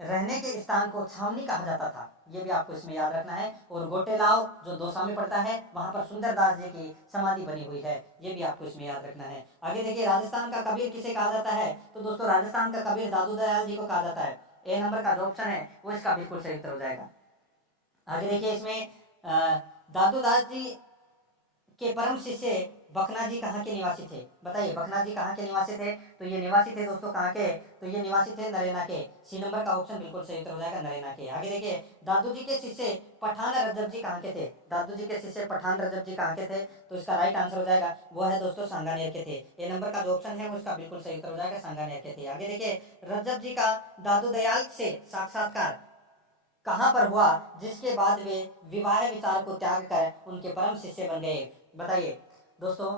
रहने के स्थान को छावनी कहा जाता था, ये भी आपको इसमें याद रखना है। और गोटेलाव जो दौसा में पड़ता है, वहां पर सुंदरदास जी की समाधि बनी हुई है, ये भी आपको इसमें याद रखना है। आगे देखिए, राजस्थान का कबीर किसे कहा जाता है, तो दोस्तों राजस्थान का कबीर दादू दयाल जी को कहा जाता है। ए नंबर का जो ऑप्शन है वो इसका बिल्कुल सही उत्तर हो जाएगा। आगे देखिए, इसमें दादू दास जी के परम शिष्य बखना जी कहाँ के निवासी थे? बताइए, बखना जी कहाँ के निवासी थे? तो ये निवासी थे दोस्तों कहाँ के? तो ये निवासी थे नरेना के। सी नंबर का ऑप्शन बिल्कुल सही उत्तर हो जाएगा, नरेना के। आगे देखिए, दादू जी के शिष्य पठान रजब जी कहाँ के थे? दादू जी के शिष्य पठान रजब जी कहाँ के थे? तो इसका राइट आंसर हो जाएगा वो है दोस्तों सांगानेर के थे। ए नंबर का जो ऑप्शन है वो इसका बिल्कुल सही उत्तर हो जाएगा, सांगानेर के थे। आगे देखिए, रजब जी का दादू दयाल से साक्षात्कार कहाँ पर हुआ जिसके बाद वे विवाह विचार को त्याग कर उनके परम शिष्य बन गए? बताइए दोस्तों,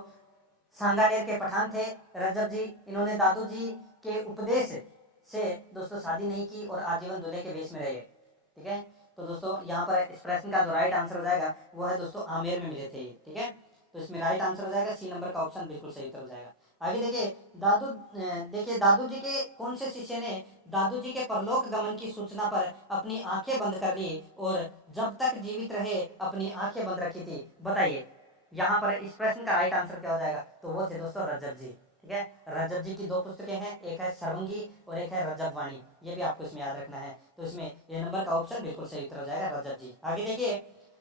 सांगानेर के पठान थे रजब जी। इन्होंने दादू जी के उपदेश से दोस्तों शादी नहीं की और आजीवन दूल्हे के वेश में रहे। ठीक है, तो दोस्तों यहाँ पर इस प्रश्न का जो राइट आंसर हो जाएगा वो है दोस्तों आमेर में मिले थे। ठीक है, तो इसमें राइट आंसर हो जाएगा सी नंबर का ऑप्शन बिल्कुल सही उत्तर हो जाएगा। आगे देखिए, दादू जी के कौन से शिष्य ने दादू जी के परलोक गमन की सूचना पर अपनी आंखें बंद कर ली और जब तक जीवित रहे अपनी आंखें बंद रखी थी? बताइए, यहाँ पर इस प्रश्न का राइट आंसर क्या हो जाएगा? तो वो थे दोस्तों रजब जी। ठीक है, रजब जी की दो पुस्तकें हैं, एक है सरंगी और एक है रजब वाणी। ये भी आपको इसमें याद रखना है। तो इसमें ये नंबर का ऑप्शन बिल्कुल सही उत्तर हो जाएगा, रजब जी। आगे देखिए,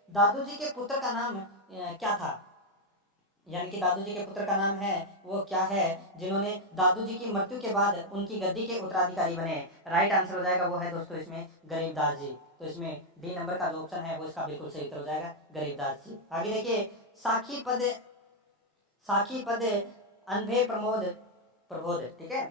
दादू जी के पुत्र का नाम क्या था? यानी कि दादू जी के पुत्र का नाम है वो क्या है जिन्होंने दादू जी की मृत्यु के बाद उनकी गद्दी के उत्तराधिकारी बने? राइट आंसर हो जाएगा वो है दोस्तों इसमें गरीबदास जी। तो इसमें डी नंबर का जो ऑप्शन है वो इसका बिल्कुल सही उत्तर हो जाएगा, गरीबदास जी। आगे देखिए, साखी पद अनभे प्रमोद प्रबोध। ठीक है,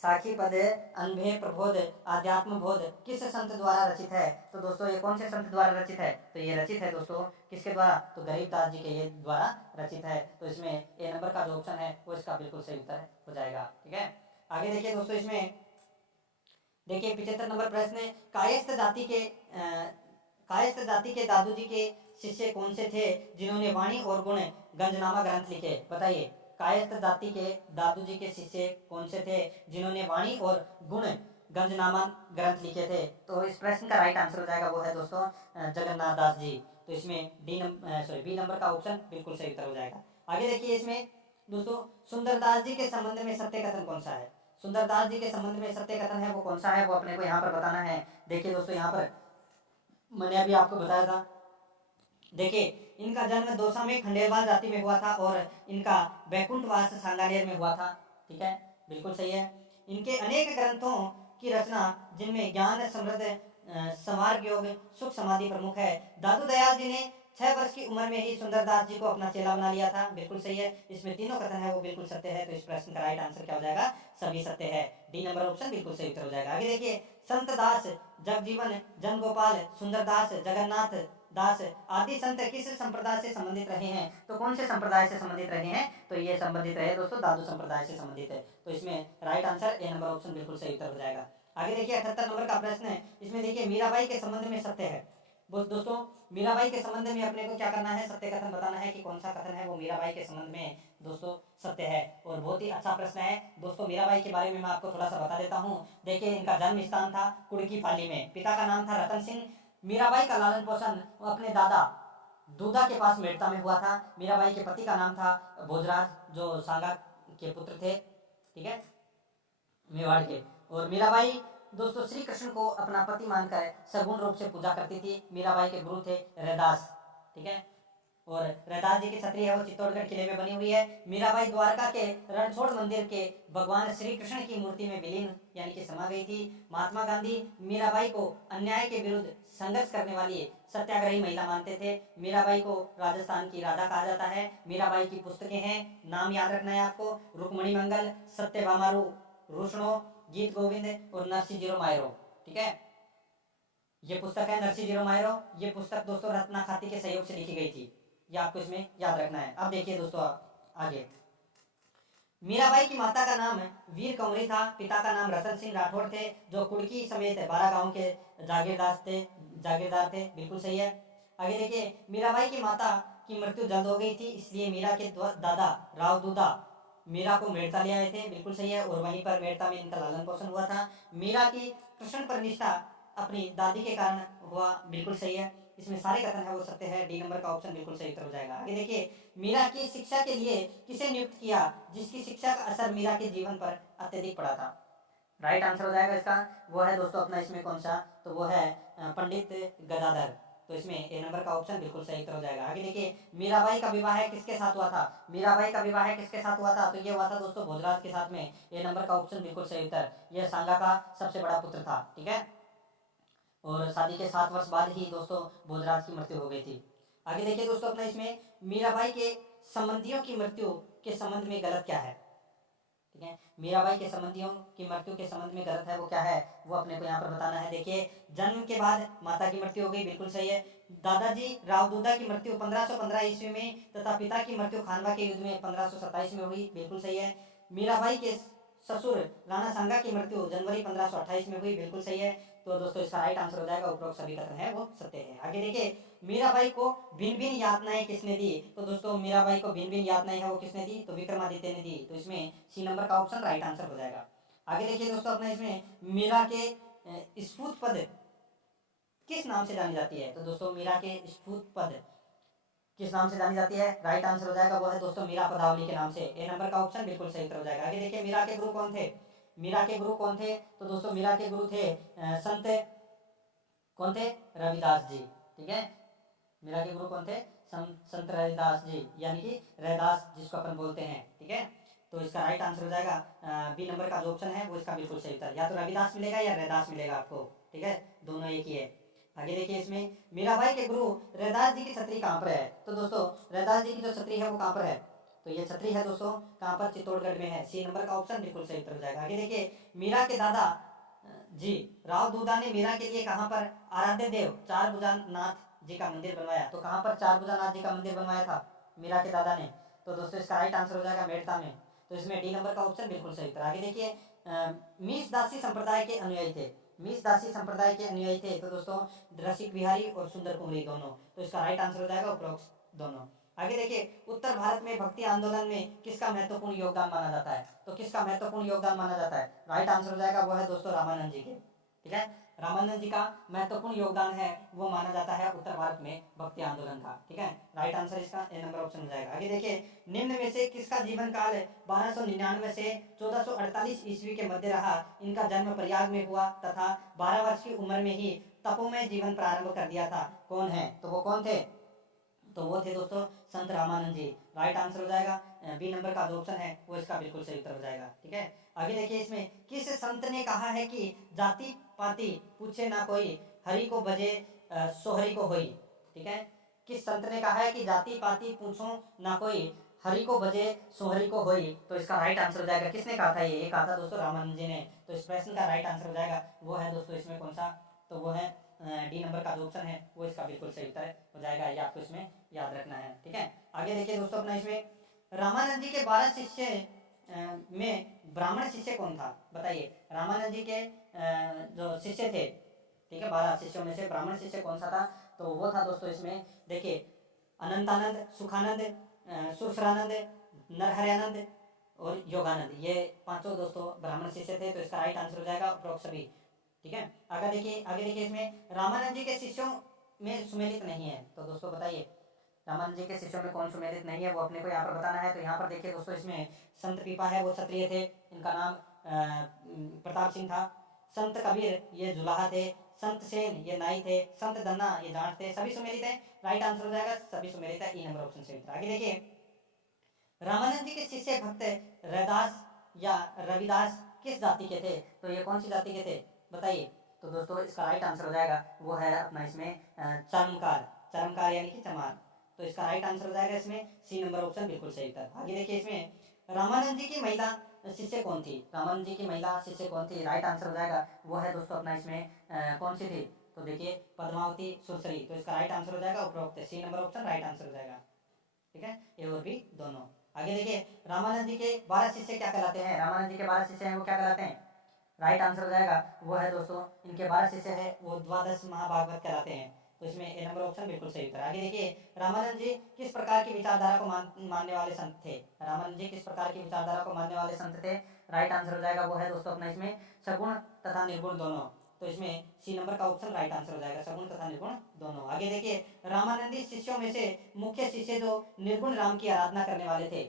साखी पद अनभे प्रबोध आध्यात्म बोध किस संत द्वारा रचित है? तो दोस्तों ये कौन से संत द्वारा रचित है? तो ये रचित है दोस्तों किसके द्वारा? तो गरीबदास जी के ये द्वारा रचित है। तो इसमें ए नंबर का जो ऑप्शन है वो इसका बिल्कुल सही उत्तर हो जाएगा। ठीक है, आगे देखिए दोस्तों, इसमें देखिए 75 नंबर प्रश्न, कायस्थ जाति के दादू जी के शिष्य कौन से थे जिन्होंने वाणी और गुण गंजनामा ग्रंथ लिखे? बताइए, कायस्थ जाति के दादू जी के शिष्य कौन से थे जिन्होंने वाणी और गुण गंजनामा ग्रंथ लिखे थे? तो इस प्रश्न का राइट आंसर हो जाएगा वो है दोस्तों जगन्नाथ दास जी। तो इसमें बी नंबर का ऑप्शन बिल्कुल सही उत्तर हो जाएगा। आगे देखिए, इसमें दोस्तों सुंदरदास जी के संबंध में सत्य कथन कौन सा है? सुंदरदास जी के संबंध में सत्य कथन है वो कौन सा है, वो अपने को यहाँ पर बताना है। देखिए दोस्तों, यहाँ पर मैंने अभी आपको बताया था। देखिए, इनका जन्म दौसा में खंडेलवाल जाति में हुआ था और इनका वैकुंठवास सांगानेर में हुआ था। ठीक है, बिल्कुल सही है। इनके अनेक ग्रंथों की रचना जिनमें ज्ञान समृद्ध समार्ग योग सुख समाधि प्रमुख है। दादू दयाल जी ने 6 वर्ष की उम्र में ही सुंदरदास जी को अपना चेला बना लिया था। बिल्कुल सही है, इसमें तीनों कथन है वो बिल्कुल सत्य है। तो इस प्रश्न का राइट आंसर क्या हो जाएगा? सभी सत्य है, डी नंबर ऑप्शन बिल्कुल सही उत्तर हो जाएगा। आगे देखिए, संत दास जगजीवन जन गोपाल सुंदरदास जगन्नाथ दास आदि संत किस संप्रदाय से संबंधित रहे हैं? तो कौन से संप्रदाय से संबंधित रहे हैं? तो ये संबंधित रहे दोस्तों दादू संप्रदाय से संबंधित है। तो इसमें right answer A number option बिल्कुल सही उत्तर हो जाएगा। आगे देखिए 78 नंबर का प्रश्न है। इसमें देखिए मीराबाई के संबंध में सत्य है। दोस्तों मीराबाई के संबंध में अपने को क्या करना है? सत्य कथन बताना है कि कौन सा कथन है वो मीराबाई के संबंध में दोस्तों सत्य है। और बहुत ही अच्छा प्रश्न है दोस्तों। मीराबाई के बारे में मैं आपको थोड़ा सा बता देता हूँ। देखिए, इनका जन्म स्थान था कुड़की पाली में। पिता का नाम था रतन सिंह। मीराबाई का लालन पोषण अपने दादा दूधा के पास मेड़ता में हुआ था। मीराबाई के पति का नाम था भोजराज, जो सांगा के पुत्र थे। ठीक है, मेवाड़ के। और मीराबाई दोस्तों श्री कृष्ण को अपना पति मानकर सगुण रूप से पूजा करती थी। मीराबाई के गुरु थे रैदास। ठीक है, और रैदास जी की छतरी है वो चित्तौड़गढ़ किले में बनी हुई है। मीराबाई द्वारका के रणछोड़ मंदिर के भगवान श्री कृष्ण की मूर्ति में विलीन यानी कि समा गई थी। महात्मा गांधी मीराबाई को अन्याय के विरुद्ध संघर्ष करने वाली सत्याग्रही महिला मानते थे। मीराबाई को राजस्थान की राधा कहा जाता है। मीराबाई की पुस्तकें हैं, नाम याद रखना है आपको, रुक्मणी मंगल, सत्यभामारू रोशनो, गीत गोविंद और नरसिंह मायरो। ठीक है, ये पुस्तक है नरसिंह मायरो। ये पुस्तक दोस्तों रत्ना खाती के सहयोग से लिखी गई थी। ये आपको इसमें याद रखना है। अब देखिए दोस्तों आगे, मीराबाई की माता का नाम वीर कंवरी था। पिता का नाम रतन सिंह राठौड़ थे, जो कुड़की समेत 12 गांव के जागीरदार थे। बिल्कुल सही है। आगे देखिए, मीराबाई की माता की मृत्यु जल्द हो गई थी, इसलिए मीरा के दादा राव दूधा मीरा को मेड़ता ले आए थे। बिल्कुल सही है, और वहीं पर मेड़ता में इनका लालन पोषण हुआ था। मीरा की कृष्ण पर निष्ठा अपनी दादी के कारण हुआ। बिल्कुल सही है, इसमें सारे कथन है वो सत्य है। डी नंबर का ऑप्शन बिल्कुल सही उत्तर हो जाएगा। आगे देखिए, मीरा की शिक्षा के लिए किसे नियुक्त किया जिसकी शिक्षा का असर मीरा के जीवन पर अत्यधिक पड़ा था? राइट आंसर हो जाएगा इसका वो है दोस्तों अपना इसमें कौन सा? तो वो है पंडित गदाधर। तो इसमें ए नंबर का ऑप्शन बिल्कुल सही उत्तर हो जाएगा। आगे देखिए, मीराबाई का विवाह किसके साथ हुआ था? मीराबाई का विवाह किसके साथ हुआ था? तो ये हुआ था दोस्तों भोजराज के साथ में। ए नंबर का ऑप्शन बिल्कुल सही उत्तर। यह सांगा का सबसे बड़ा पुत्र था, ठीक है, और शादी के 7 वर्ष बाद ही दोस्तों भोजराज की मृत्यु हो गई थी। आगे देखिए दोस्तों अपना इसमें मीराबाई के संबंधियों की मृत्यु के संबंध में गलत क्या है, ठीक है, मीराबाई के संबंधियों की मृत्यु के संबंध में गलत है वो क्या है, वो अपने को यहाँ पर बताना है। देखिए, जन्म के बाद माता की मृत्यु हो गई, बिल्कुल सही है। दादाजी रावदूदा की मृत्यु 1515 ईस्वी में तथा पिता की मृत्यु खानवा के युद्ध में 1527 में हुई, बिल्कुल सही है। मीराबाई के ससुर राणा सांगा की मृत्यु जनवरी 1528 में हुई, बिल्कुल सही है। तो दोस्तों इसका राइट आंसर हो जाएगा उपरोक्त सभी कथन है वो सत्य है। आगे देखिए, मीराबाई को भिन्न भिन्न यातनाएं किसने दी? तो दोस्तों मीराबाई को भिन्न भिन्न यातनाएं है वो किसने दी? तो विक्रमादित्य ने दी। तो इसमें सी नंबर का ऑप्शन राइट आंसर हो जाएगा। आगे देखिए दोस्तों अपना इसमें मीरा के स्फूत पद किस नाम से जानी जाती है? तो दोस्तों मीरा के स्फूत पद किस नाम से जानी जाती है? राइट आंसर हो जाएगा वो है दोस्तों मीरा पदावली के नाम से। ए नंबर का ऑप्शन बिल्कुल सही उत्तर हो जाएगा। आगे देखिए, मीरा के गुरु कौन थे? मीरा के गुरु कौन थे? तो दोस्तों मीरा के गुरु थे संत कौन थे? रविदास जी, ठीक है। मीरा के गुरु कौन थे? संत रविदास जी, यानी कि रैदास जिसको अपन बोलते हैं, ठीक है। तो इसका राइट आंसर हो जाएगा बी नंबर का जो ऑप्शन है वो इसका बिल्कुल सही उत्तर। या तो रविदास मिलेगा या रैदास मिलेगा आपको, ठीक है, दोनों एक ही है। आगे देखिए, इसमें मीराबाई के गुरु रैदास जी की छतरी कहाँ पर है? तो दोस्तों रैदास जी की जो छतरी है वो कहाँ पर है? तो ये छतरी है दोस्तों कहाँ पर? चित्तौड़गढ़ में है। सी नंबर का ऑप्शन बिल्कुल सही उत्तर हो जाएगा। आगे देखिए, मीरा के दादा जी राव दूदा ने मीरा के लिए कहाँ पर आराध्य देव चार भुजानाथ जी का मंदिर बनवाया? तो कहाँ पर चार भुजानाथ जी का मंदिर बनवाया था मीरा के दादा ने? तो दोस्तों इसका राइट आंसर हो जाएगा मेड़ता में। तो इसमें डी नंबर का ऑप्शन बिल्कुल सही उत्तर। आगे देखिए, मीस दासी संप्रदाय के अनुयायी थे। मीस दासी संप्रदाय के अनुयायी थे तो दोस्तों रसिक बिहारी और सुंदर कुमारी दोनों। तो इसका राइट आंसर हो जाएगा उपरोक्त दोनों। आगे देखिए, उत्तर भारत में भक्ति आंदोलन में किसका महत्वपूर्ण योगदान माना जाता है? तो किसका महत्वपूर्ण योगदान माना जाता है? राइट आंसर हो जाएगा वो है दोस्तों रामानंद जी के, ठीक है। रामानंद जी का महत्वपूर्ण योगदान है वो माना जाता है उत्तर भारत में भक्ति आंदोलन का, ठीक है। राइट आंसर इसका ए नंबर ऑप्शन हो जाएगा। आगे देखिए, निम्न में से किसका जीवन काल 1299 से 1448 ईस्वी के मध्य रहा? इनका जन्म प्रयाग में हुआ तथा 12 वर्ष की उम्र में ही तपोमय जीवन प्रारंभ कर दिया था। कौन है? तो वो कौन थे? तो वो थे दोस्तों संत रामानंद जी। राइट आंसर हो जाएगा बी नंबर का जो ऑप्शन है वो इसका बिल्कुल सही उत्तर हो जाएगा, ठीक है। आगे देखिए, इसमें किस संत ने कहा है कि जाति पाति पूछे ना कोई, हरि को भजे सोहरी को होई, ठीक है। किस संत ने कहा है कि जाति पाति पूछो ना कोई, हरि को भजे सोहरी को होई? तो इसका राइट आंसर हो जाएगा, किसने कहा था? ये कहा था दोस्तों रामानंद जी ने। तो इस प्रश्न का राइट आंसर हो जाएगा वो है दोस्तों इसमें कौन सा? तो वो है डी नंबर का जो ऑप्शन है वो इसका बिल्कुल सही उत्तर हो जाएगा। ये आपको इसमें याद रखना है, ठीक है। आगे देखिए दोस्तों अपना इसमें रामानंद जी के 12 शिष्य में ब्राह्मण शिष्य कौन था? बताइए, रामानंद जी के जो शिष्य थे, ठीक है, 12 शिष्यों में से ब्राह्मण शिष्य कौन सा था? तो वो था दोस्तों इसमें देखिए अनंतानंद, सुखानंद, सुरसरानंद, नरहरयानंद और योगानंद, ये पांचों दोस्तों ब्राह्मण शिष्य थे। तो इसका राइट आंसर हो जाएगा उपरोक्त सभी, ठीक है। आगे देखिए इसमें रामानंद जी के शिष्यों में सुमेलित नहीं है। तो दोस्तों बताइए, रामानंद जी के शिष्यों में कौन सुमेलित नहीं है वो अपने को यहाँ पर बताना है। तो यहाँ पर देखिए दोस्तों, इसमें संत पीपा है वो क्षत्रिय थे, इनका नाम प्रताप सिंह था। संत कबीर ये जुलाहा थे, संत सेन ये नाई थे, संत दन्ना ये जाट थे, सभी सुमेलित है। राइट आंसर हो जाएगा सभी सुमेलित है, ई नंबर ऑप्शन सही। आगे देखिए, रामानंद जी के शिष्य भक्त रैदास या रविदास किस जाति के थे? तो ये कौन सी जाति के थे बताइए? तो दोस्तों इसका राइट आंसर हो जाएगा वो है अपना इसमें चरमकार यानी कि चमार। तो इसका राइट आंसर हो जाएगा इसमें सी नंबर ऑप्शन बिल्कुल सही उत्तर। आगे देखिए, इसमें रामानंद जी की महिला शिष्य कौन थी? रामानंद जी की महिला शिष्य कौन थी? राइट आंसर हो जाएगा वो है दोस्तों अपना इसमें कौन सी थी? तो देखिए पद्मावती सुरसरी। तो इसका राइट आंसर हो जाएगा उपरोक्त c number option right answer हो जाएगा, ठीक है, ए और बी दोनों। आगे देखिए, रामानंद जी के 12 शिष्य क्या कहलाते हैं? रामानंद जी के 12 शिष्य हैं वो क्या कहलाते हैं? राइट आंसर हो जाएगा वो है दोस्तों इनके 12 शिष्य है वो द्वादश महाभागवत कहलाते हैं। तो इसमें ए नंबर ऑप्शन बिल्कुल सही उत्तर। आगे देखिए, रामानंद जी किस प्रकार की विचारधारा को मानने वाले संत थे? रामानंद जी किस प्रकार की विचारधारा को मानने वाले संत थे? राइट आंसर हो जाएगा वो है दोस्तों अपना इसमें सगुण तथा निर्गुण दोनों। तो इसमें सी नंबर का ऑप्शन राइट आंसर हो जाएगा, सगुण तथा निर्गुण दोनों। आगे देखिए, रामानंदी शिष्यों में से मुख्य शिष्य जो निर्गुण राम की आराधना करने वाले थे,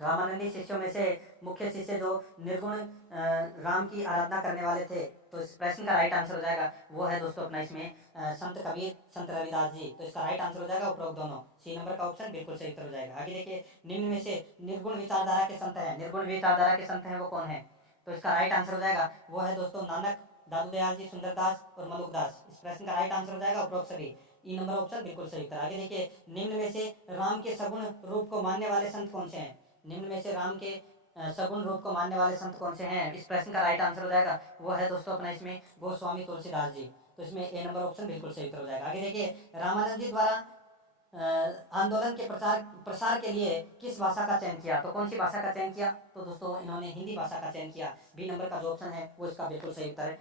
रामानंदी शिष्यों में से मुख्य शिष्य जो निर्गुण राम की आराधना करने वाले थे, तो इस प्रश्न का राइट आंसर हो जाएगा वो है दोस्तों अपना इसमें संत कबीर, संत रविदास जी। तो इसका राइट आंसर हो जाएगा उपरोक्त दोनों, सी नंबर का ऑप्शन बिल्कुल सही उत्तर हो जाएगा। आगे देखिए, निम्न में से निर्गुण विचारधारा के संत हैं, निर्गुण विचारधारा के संत हैं वो कौन है? तो इसका राइट आंसर हो जाएगा वो है दोस्तों नानक, दादू दयाल जी, सुंदरदास और मलुकदास। इस प्रश्न का राइट आंसर हो जाएगा उपरोक्त सभी, ई नंबर ऑप्शन बिल्कुल सही उत्तर। आगे देखिए, निम्न में से राम के सगुण रूप को मानने वाले संत कौन से हैं? निम्न में से राम के सगुण रूप को मानने वाले संत कौन से हैं? इस प्रश्न का राइट आंसर हो जाएगा वो है दोस्तों अपना इसमें गोस्वामी तुलसीदास जी। तो इसमें ए नंबर ऑप्शन बिल्कुल सही उत्तर हो जाएगा। आगे देखिए, रामानंद जी द्वारा आंदोलन के प्रसार के लिए किस भाषा का चयन किया? तो कौन सी भाषा का चयन किया? तो दोस्तों इन्होंने हिंदी भाषा का चयन किया। बी नंबर का जो ऑप्शन है वो इसका बिल्कुल सही उत्तर है।